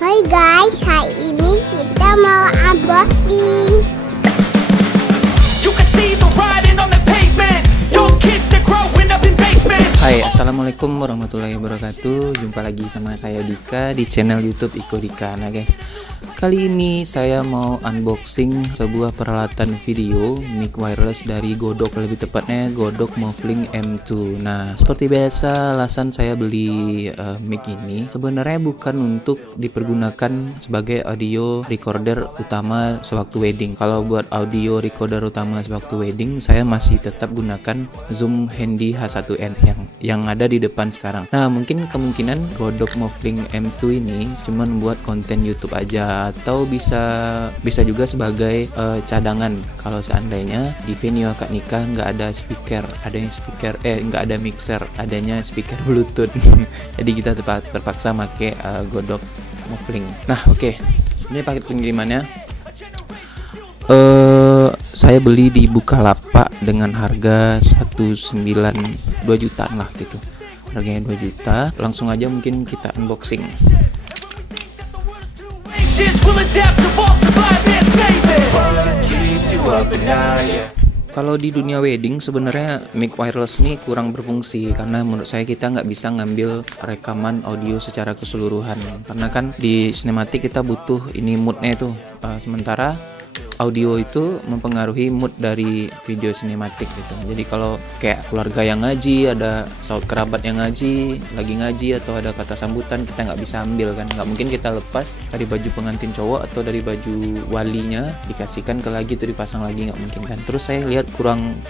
Hai guys, hari ini kita mau unboxing. Hai, assalamualaikum warahmatullahi wabarakatuh. Jumpa lagi sama saya Dika di channel YouTube Iko Dika. Nah guys, kali ini saya mau unboxing sebuah peralatan video mic wireless dari Godok, lebih tepatnya Godok Movlink M2. Nah, seperti biasa, alasan saya beli mic ini sebenarnya bukan untuk dipergunakan sebagai audio recorder utama sewaktu wedding. Kalau buat audio recorder utama sewaktu wedding, saya masih tetap gunakan Zoom Handy H1N yang ada di depan sekarang. Nah, mungkin kemungkinan Godok Movlink M2 ini cuman buat konten YouTube aja, atau bisa juga sebagai cadangan kalau seandainya di venue akad nikah nggak ada speaker, nggak ada mixer, adanya speaker Bluetooth. Jadi kita terpaksa pakai Godok Movlink. Nah, oke. Ini paket pengirimannya. Saya beli di Bukalapak dengan harga 2 jutaan lah gitu. Harganya 2 juta. Langsung aja mungkin kita unboxing. Kalau di dunia wedding sebenarnya mic wireless ini kurang berfungsi, karena menurut saya kita nggak bisa ngambil rekaman audio secara keseluruhan, karena kan di sinematik kita butuh ini moodnya itu, sementara audio itu mempengaruhi mood dari video sinematik gitu. Jadi kalau kayak keluarga yang ngaji, ada saud kerabat yang ngaji, lagi ngaji, atau ada kata sambutan, kita nggak bisa ambil kan. Nggak mungkin kita lepas dari baju pengantin cowok atau dari baju walinya dikasihkan ke lagi itu dipasang lagi, nggak mungkin kan. Terus saya lihat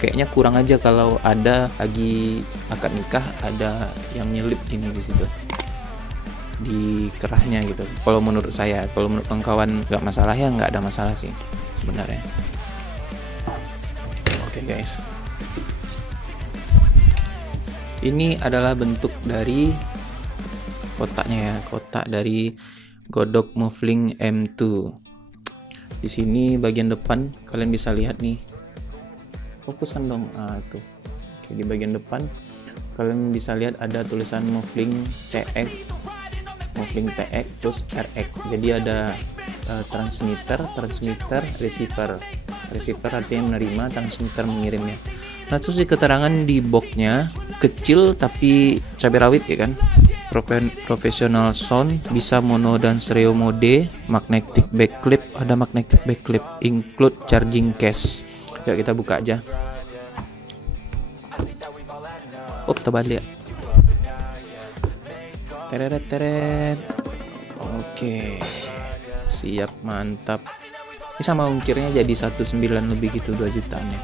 kayaknya kurang aja kalau ada lagi akad nikah ada yang nyelip gini di situ di kerahnya gitu. Kalau menurut saya, kalau menurut kawan nggak masalah ya, nggak ada masalah sih sebenarnya. Oke guys, ini adalah bentuk dari kotaknya ya, kotak dari Godok Movlink M2. Di sini bagian depan kalian bisa lihat nih, fokuskan dong, tuh. Oke, di bagian depan kalian bisa lihat ada tulisan Movlink TX, Movlink TX terus RX. Jadi ada transmitter, receiver artinya menerima, transmitter mengirimnya. Nah, terus di keterangan di boxnya kecil tapi cabai rawit ya kan. Professional sound, bisa mono dan stereo mode, magnetic backclip, ada magnetic backclip, include charging case. Yuk kita buka aja. Terbalik. Teret. Oke. Siap, mantap. Ini sama ungkirnya jadi 1,9 lebih gitu, 2 jutaan ya.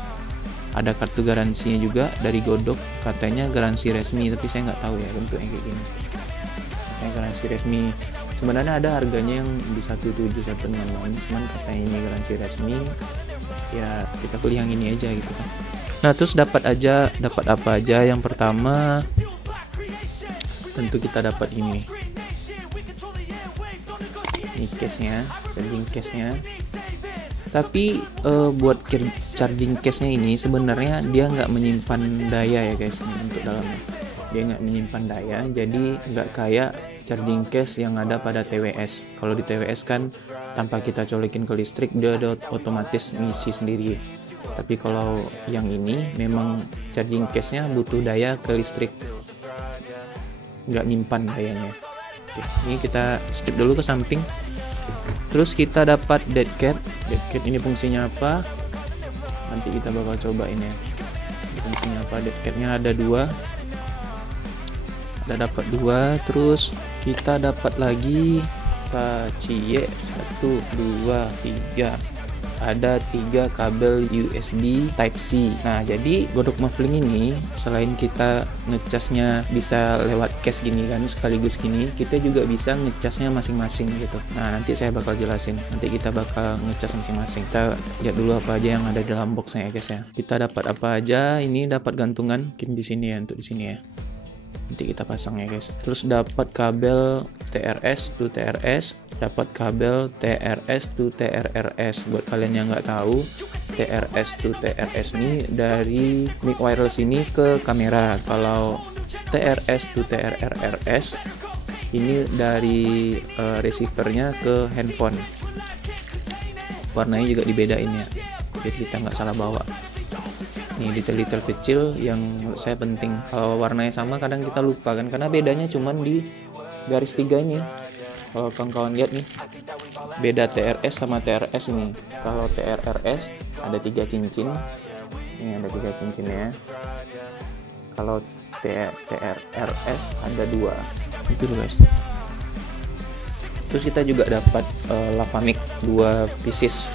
Ada kartu garansinya juga dari Godok, katanya garansi resmi, tapi saya nggak tahu ya bentuknya kayak gini. Katanya garansi resmi. Sebenarnya ada harganya yang di 1,7 yang lain, cuman katanya ini garansi resmi. Ya kita pilih yang ini aja gitu kan. Nah, terus dapat apa aja? Yang pertama tentu kita dapat ini case-nya, charging case-nya. Tapi buat charging case-nya ini sebenarnya dia nggak menyimpan daya ya guys, untuk dalamnya dia nggak menyimpan daya, jadi nggak kayak charging case yang ada pada TWS. Kalau di TWS kan tanpa kita colokin ke listrik dia udah otomatis ngisi sendiri. Tapi kalau yang ini memang charging case-nya butuh daya ke listrik, nggak nyimpan dayanya. Oke, ini kita skip dulu ke samping. Terus kita dapat dead cat ini fungsinya apa, nanti kita bakal cobain ya. Fungsinya apa? Dead catnya ada dapat dua. Terus kita dapat lagi 1, 2, 3, ada 3 kabel USB Type-C. Nah, jadi Godok Movlink ini selain kita ngecasnya bisa lewat case gini kan, sekaligus gini, kita juga bisa ngecasnya masing-masing gitu. Nah, nanti saya bakal jelasin. Nanti kita bakal ngecas masing-masing. Kita lihat dulu apa aja yang ada dalam boxnya ya guys ya. Kita dapat apa aja? Ini dapat gantungan, mungkin di sini ya, untuk di sini ya. Nanti kita pasang ya guys. Terus dapat kabel TRS to TRS, dapat kabel TRS to TRRS. Buat kalian yang nggak tahu, TRS to TRS ini dari mic wireless ini ke kamera. Kalau TRS to TRRS ini dari receivernya ke handphone. Warnanya juga dibedain ya, biar kita nggak salah bawa. Nih detail-detail kecil yang menurut saya penting. Kalau warnanya sama kadang kita lupa kan, karena bedanya cuman di garis tiganya. Kalau kawan-kawan lihat nih, beda TRS sama TRS ini. Kalau TRS ada 3 cincin, ini ada 3 cincinnya. Kalau TRS ada 2, itu loh guys. Terus kita juga dapat Lavamic 2 pieces.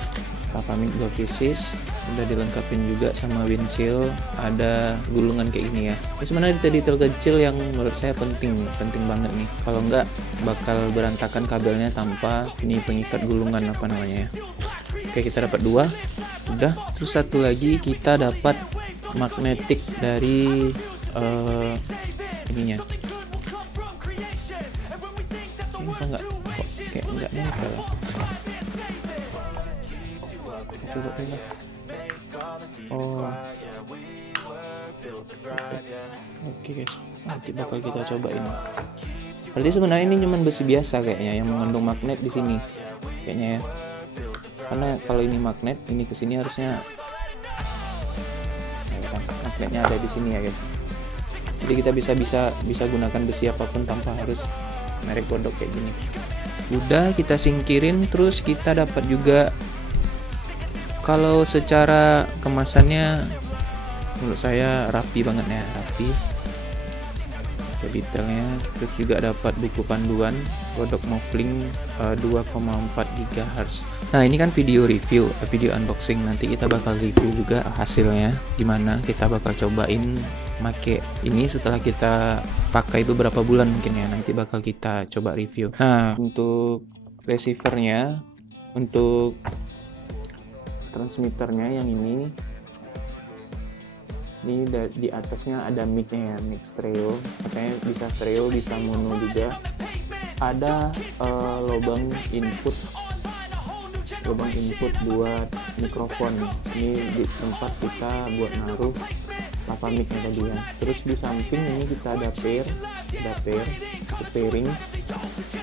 Lavamic 2 pieces udah dilengkapin juga sama windshield, ada gulungan kayak gini ya. Ini sebenarnya detail kecil yang menurut saya penting banget nih. Kalau nggak bakal berantakan kabelnya tanpa ini pengikat gulungan apa namanya ya. Oke, kita dapat 2 udah. Terus satu lagi kita dapat magnetik dari ininya. Ini enggak kok kayak enggak nempel. Coba dulu. Oh. Oke guys, nanti bakal kita cobain. Berarti sebenarnya ini cuma besi biasa kayaknya yang mengandung magnet di sini. Kayaknya ya. Karena kalau ini magnet, ini ke sini harusnya magnetnya ada di sini ya guys. Jadi kita bisa gunakan besi apapun tanpa harus merek godok kayak gini. Udah kita singkirin, terus kita dapat juga, kalau secara kemasannya menurut saya rapi banget ya, rapi detailnya. Terus juga dapat buku panduan godok Mofling 2,4 GHz. Nah ini kan video review, video unboxing. Nanti kita bakal review juga hasilnya gimana. Kita bakal cobain make ini setelah kita pakai beberapa bulan mungkin ya. Nanti bakal kita coba review. Nah untuk receivernya, untuk transmitternya yang ini di atasnya ada mic-nya ya, mic stereo. Katanya bisa stereo, bisa mono juga. Ada lubang input buat mikrofon. Ini di tempat kita buat naruh Lavamic-nya tadi ya. Terus di samping ini kita ada pairing.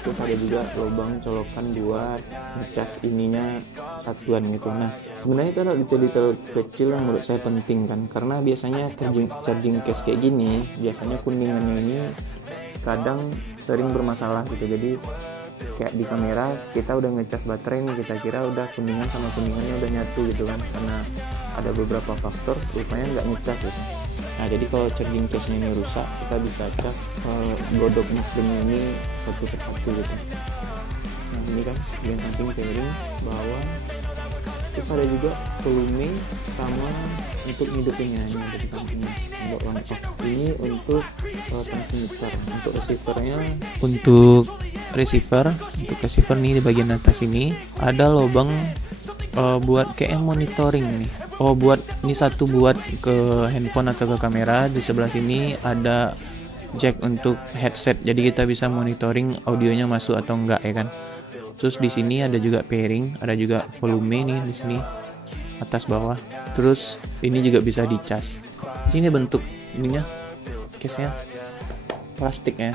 Terus ada juga lubang colokan buat ngecas ininya satuan gitu. Nah sebenarnya itu ada detail-detail kecil yang menurut saya penting kan, karena biasanya charging case kayak gini biasanya kuningannya ini kadang sering bermasalah gitu. Jadi kayak di kamera kita udah ngecas baterai nih, kita kira udah kuningan sama kuningannya udah nyatu gitu kan, karena ada beberapa faktor rupanya nggak ngecas gitu. Nah jadi kalau charging case nya ini rusak, kita bisa cas godok Moflingnya ini satu persatu gitu. Nah ini kan yang samping pairing, bawah. Terus ada juga volume sama untuk hidupinnya, ini ada di sampingnya untuk on off. Ini untuk transmitter. Untuk receiver nih di bagian atas ini ada lubang buat kayak monitoring nih. Oh buat ini satu buat ke handphone atau ke kamera. Di sebelah sini ada jack untuk headset, jadi kita bisa monitoring audionya masuk atau enggak ya kan. Terus di sini ada juga pairing, ada juga volume nih di sini atas bawah. Terus ini juga bisa dicas. Ini bentuk ininya, case-nya plastik ya.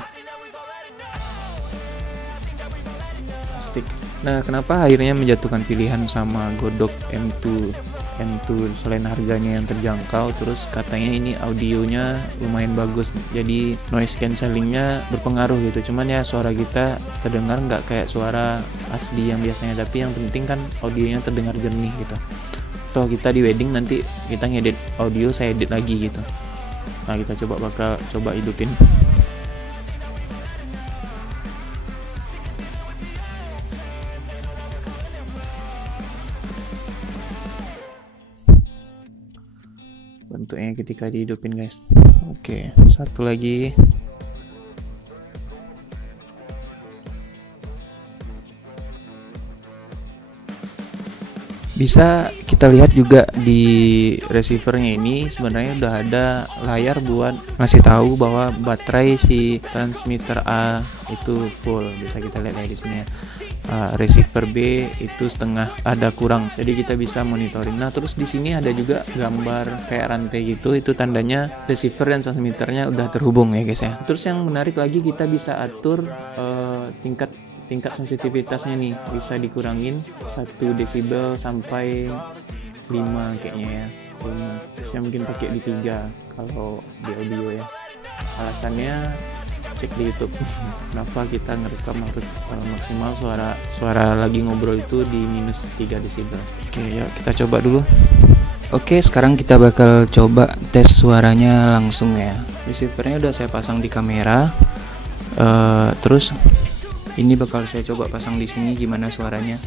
Plastik. Nah, kenapa akhirnya menjatuhkan pilihan sama godok M2 selain harganya yang terjangkau, terus katanya ini audionya lumayan bagus, jadi noise cancellingnya berpengaruh gitu. Cuman ya suara kita terdengar nggak kayak suara asli yang biasanya, tapi yang penting kan audionya terdengar jernih gitu. Toh kita di wedding nanti kita ngedit audio, saya edit lagi gitu. Nah kita bakal coba hidupin. Bentuknya ketika dihidupin guys. Oke, satu lagi. Bisa kita lihat juga di receivernya ini sebenarnya udah ada layar buat ngasih tahu bahwa baterai si transmitter itu full, bisa kita lihat di sini ya. Receiver B itu setengah, ada kurang, jadi kita bisa monitoring. Nah terus di sini ada juga gambar kayak rantai gitu, itu tandanya receiver dan transmitternya udah terhubung ya guys ya. Terus yang menarik lagi, kita bisa atur tingkat sensitivitasnya nih, bisa dikurangin 1 desibel sampai 5 kayaknya ya. Saya mungkin pakai di 3 kalau di audio ya. Alasannya cek di YouTube kenapa kita ngerekam harus maksimal suara lagi ngobrol itu di minus 3 desibel. Oke, yuk kita coba dulu. Oke, sekarang kita bakal coba tes suaranya langsung ya. Receivernya udah saya pasang di kamera. Terus ini bakal saya coba pasang di sini gimana suaranya.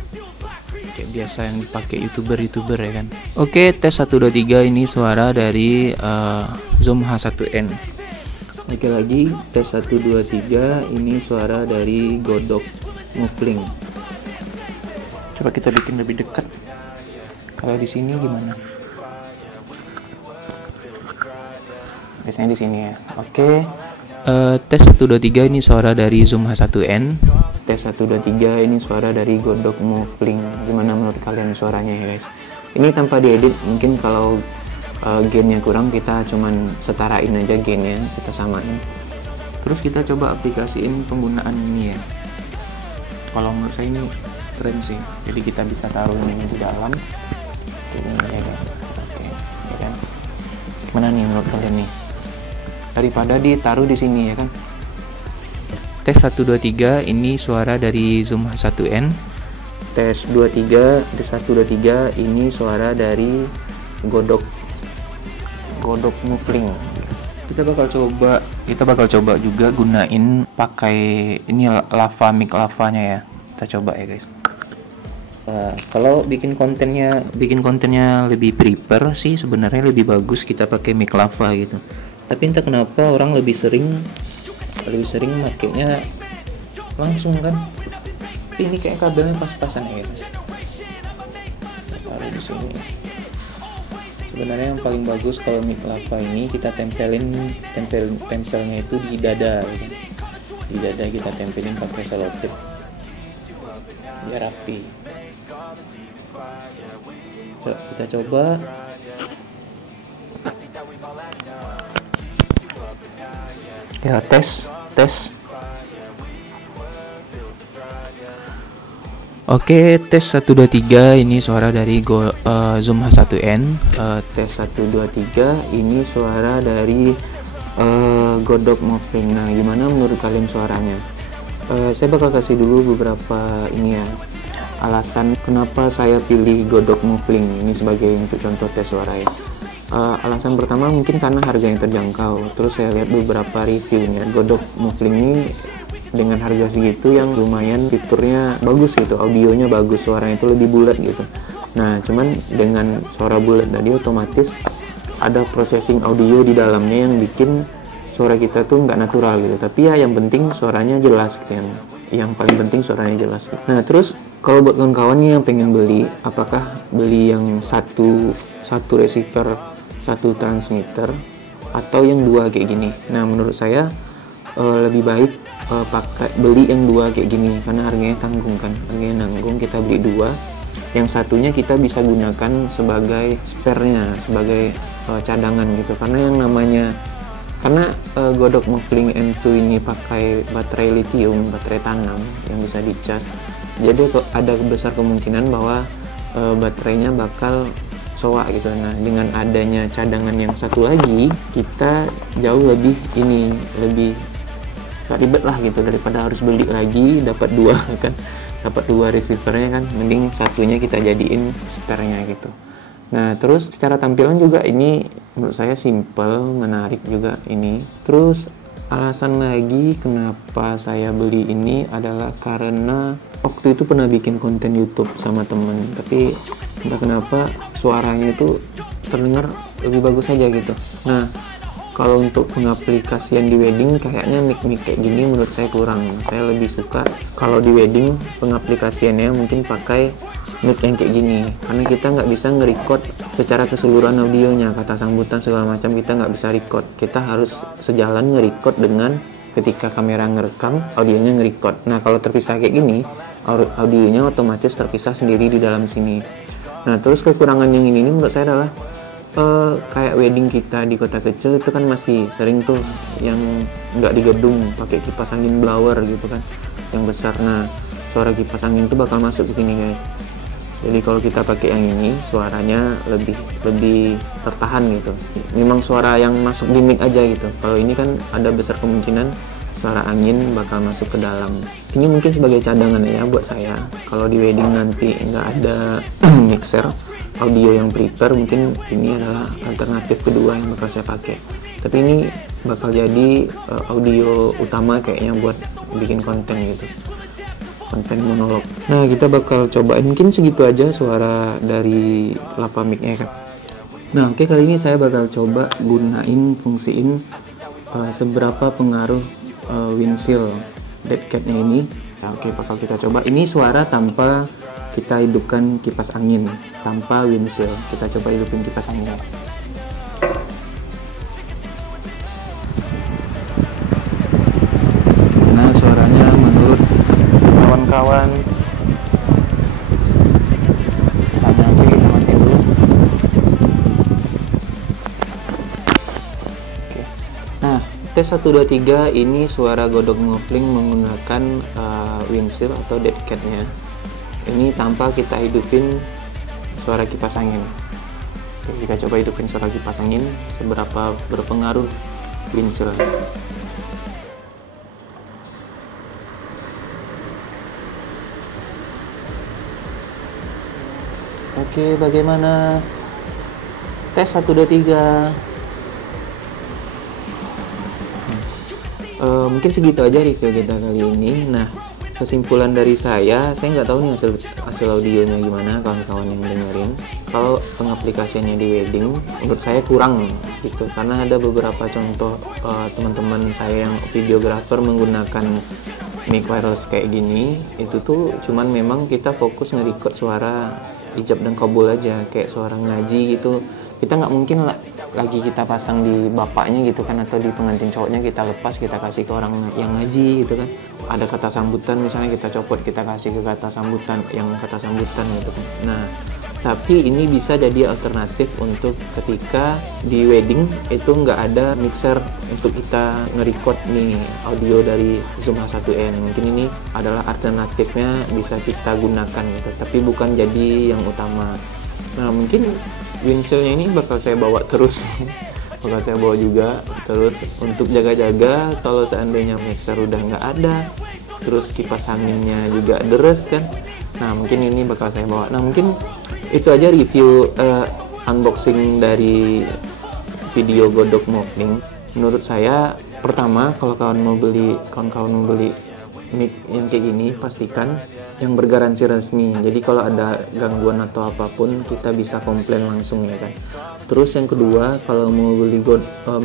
Kayak biasa yang dipakai youtuber ya kan. Oke, tes 1 2 3, ini suara dari Zoom H1N. Oke, lagi tes 1 2 3, ini suara dari Godok Muffling. Coba kita bikin lebih dekat. Kalau di sini gimana? Biasanya di sini ya. Oke. Tes 1 2 3, ini suara dari Zoom H1N. Tes 1 2 3, ini suara dari Godok Muffling. Gimana menurut kalian suaranya ya guys? Ini tanpa diedit, mungkin kalau gainnya kurang kita cuman setarain aja gainnya, kita samain. Terus kita coba aplikasiin penggunaan ini ya. Kalau menurut saya ini keren sih, jadi kita bisa taruh ini di dalam ini ya guys. Oke, ya kan? Gimana nih menurut kalian nih, daripada ditaruh di sini ya kan? Tes 1 2 3, ini suara dari Zoom H1N. Tes 2 3, tes 1 2 3, ini suara dari Godok Muffling. Kita bakal coba juga gunain pakai ini mic lavanya ya. Kita coba ya guys. Kalau bikin kontennya lebih prepare sih sebenarnya lebih bagus kita pakai mic lava gitu. Tapi entah kenapa orang lebih sering makainya langsung kan. Tapi ini kayak kabelnya pas-pasan ya guys. Taruh di sini. Sebenarnya yang paling bagus kalau mic lava ini kita tempelnya itu di dada ya kan? Di dada kita tempelin pakai selotip biar rapi. Kita coba. Ya, tes. Oke, tes 1 2 3, ini suara dari Zoom H1N. Tes 1 2 3, ini suara dari Godok Muffling. Nah, gimana menurut kalian suaranya? Saya bakal kasih dulu beberapa ini ya, alasan kenapa saya pilih Godok Muffling ini sebagai untuk contoh tes suara ya. Alasan pertama mungkin karena harga yang terjangkau. Terus saya lihat beberapa reviewnya, Godok Muffling ini dengan harga segitu yang lumayan fiturnya bagus gitu, audionya bagus, suaranya itu lebih bulat gitu. Nah cuman dengan suara bulat tadi otomatis ada processing audio di dalamnya yang bikin suara kita tuh nggak natural gitu. Tapi ya yang penting suaranya jelas gitu, yang paling penting suaranya jelas gitu. Nah terus kalau buat kawan-kawan nih yang pengen beli, apakah beli yang satu receiver, 1 transmitter, atau yang 2 kayak gini? Nah menurut saya lebih baik beli yang 2 kayak gini karena harganya tanggung kan, harganya nanggung. Kita beli 2, yang satunya kita bisa gunakan sebagai spare-nya, sebagai cadangan gitu. Karena Godok Muffling M2 ini pakai baterai lithium, baterai tanam yang bisa dicas. Jadi ada besar kemungkinan bahwa baterainya bakal soak gitu. Nah dengan adanya cadangan yang satu lagi, kita jauh lebih gak ribet lah gitu, daripada harus beli lagi dapat 2 kan, dapat 2 receivernya kan, mending satunya kita jadiin spare-nya gitu. Nah terus secara tampilan juga ini menurut saya simple, menarik juga ini. Terus alasan lagi kenapa saya beli ini adalah karena waktu itu pernah bikin konten YouTube sama temen, tapi entah kenapa suaranya itu terdengar lebih bagus aja gitu. Nah kalau untuk pengaplikasian di wedding kayaknya mic kayak gini menurut saya kurang. Saya lebih suka kalau di wedding pengaplikasiannya mungkin pakai mic yang kayak gini, karena kita nggak bisa nge-record secara keseluruhan audionya, kata sambutan segala macam kita nggak bisa record. Kita harus sejalan nge-record dengan ketika kamera ngerekam, audionya nge-record. Nah, kalau terpisah kayak gini, audionya otomatis terpisah sendiri di dalam sini. Nah, terus kekurangan yang ini menurut saya adalah kayak wedding kita di kota kecil itu kan masih sering tuh yang nggak di gedung, pakai kipas angin blower gitu kan, yang besar. Nah, suara kipas angin itu bakal masuk ke sini guys. Jadi kalau kita pakai yang ini, suaranya lebih tertahan gitu. Memang suara yang masuk di mic aja gitu. Kalau ini kan ada besar kemungkinan suara angin bakal masuk ke dalam. Ini mungkin sebagai cadangan ya buat saya. Kalau di wedding nanti nggak ada mixer audio yang prepare, mungkin ini adalah alternatif kedua yang bakal saya pakai. Tapi ini bakal jadi audio utama kayaknya buat bikin konten gitu. Konten monolog. Nah, kita bakal cobain mungkin segitu aja suara dari lapa mic-nya kan. Nah, oke, kali ini saya bakal coba gunain fungsiin seberapa pengaruh windshield dead cat-nya ini. Nah, oke, bakal kita coba. Ini suara tanpa kita hidupkan kipas angin, tanpa windshield. Kita coba hidupin kipas angin. Nah, suaranya menurut kawan-kawan, nanti kita matiin dulu. Oke. Nah, tes 1 2 3 ini suara godok ngopling menggunakan windshield atau dead cat-nya. Ini tanpa kita hidupin suara kipas angin. Oke, kita coba hidupin suara kipas angin, seberapa berpengaruh windshield. Oke, bagaimana? Tes 1 2 3. Mungkin segitu aja review kita kali ini. Nah, kesimpulan dari saya nggak tahu nih hasil audionya gimana kawan-kawan yang dengerin. Kalau pengaplikasiannya di wedding, menurut saya kurang gitu, karena ada beberapa contoh teman-teman saya yang videographer menggunakan mic wireless kayak gini. Itu tuh cuman memang kita fokus nge-record suara ijab dan kabul aja, kayak suara ngaji gitu. Kita nggak mungkin lagi kita pasang di bapaknya gitu kan, atau di pengantin cowoknya kita lepas, kita kasih ke orang yang ngaji gitu kan. Ada kata sambutan misalnya, kita copot, kita kasih ke kata sambutan, yang kata sambutan gitu kan. Nah, tapi ini bisa jadi alternatif untuk ketika di wedding itu nggak ada mixer untuk kita nge-record nih audio dari Zoom H1n. Mungkin ini adalah alternatifnya, bisa kita gunakan gitu, tapi bukan jadi yang utama. Nah, mungkin windshieldnya ini bakal saya bawa terus bakal saya bawa juga terus untuk jaga-jaga kalau seandainya mixer udah nggak ada, terus kipas anginnya juga deres kan. Nah, mungkin ini bakal saya bawa. Nah, mungkin itu aja review unboxing dari video godok ngopling. Menurut saya, pertama, kalau kawan-kawan mau beli mic yang kayak gini, pastikan yang bergaransi resmi. Jadi kalau ada gangguan atau apapun, kita bisa komplain langsung ya kan. Terus yang kedua, kalau mau beli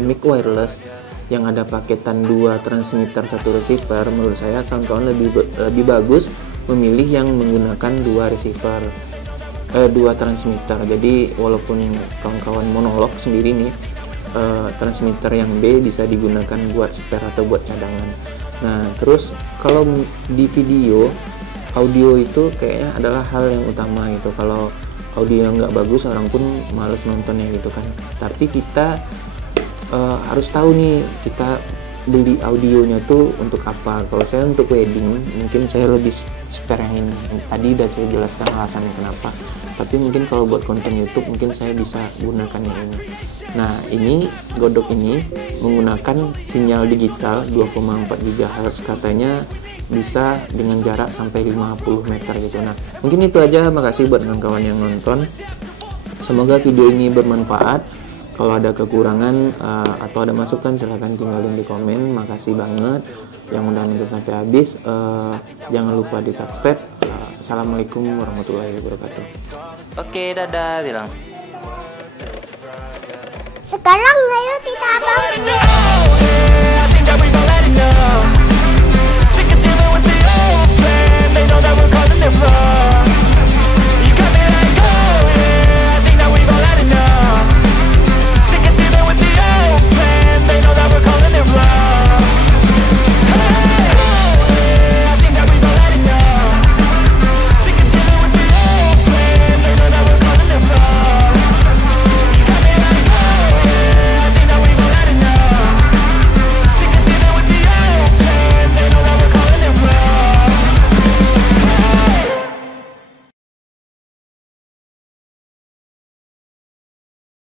mic wireless yang ada paketan 2 transmitter 1 receiver, menurut saya kawan-kawan lebih bagus memilih yang menggunakan 2 receiver, 2 transmitter. Jadi walaupun kawan-kawan monolog sendiri nih, transmitter yang B bisa digunakan buat spare atau buat cadangan. Nah, terus kalau di video, audio itu kayaknya adalah hal yang utama gitu. Kalau audio yang nggak bagus, orang pun males nontonnya gitu kan. Tapi kita harus tahu nih, kita beli audionya tuh untuk apa. Kalau saya untuk wedding, mungkin saya lebih spare yang ini. Tadi udah saya jelaskan alasannya kenapa. Tapi mungkin kalau buat konten YouTube, mungkin saya bisa gunakan yang ini. Nah, ini godok ini menggunakan sinyal digital 2,4 GHz, katanya bisa dengan jarak sampai 50 meter gitu. Nah, mungkin itu aja. Makasih buat kawan-kawan yang nonton. Semoga video ini bermanfaat. Kalau ada kekurangan atau ada masukan, silahkan tinggalin di komen. Makasih banget yang udah nonton sampai habis. Jangan lupa di subscribe. Assalamualaikum warahmatullahi wabarakatuh. Oke, dadah bilang. Sekarang ayo kita abang.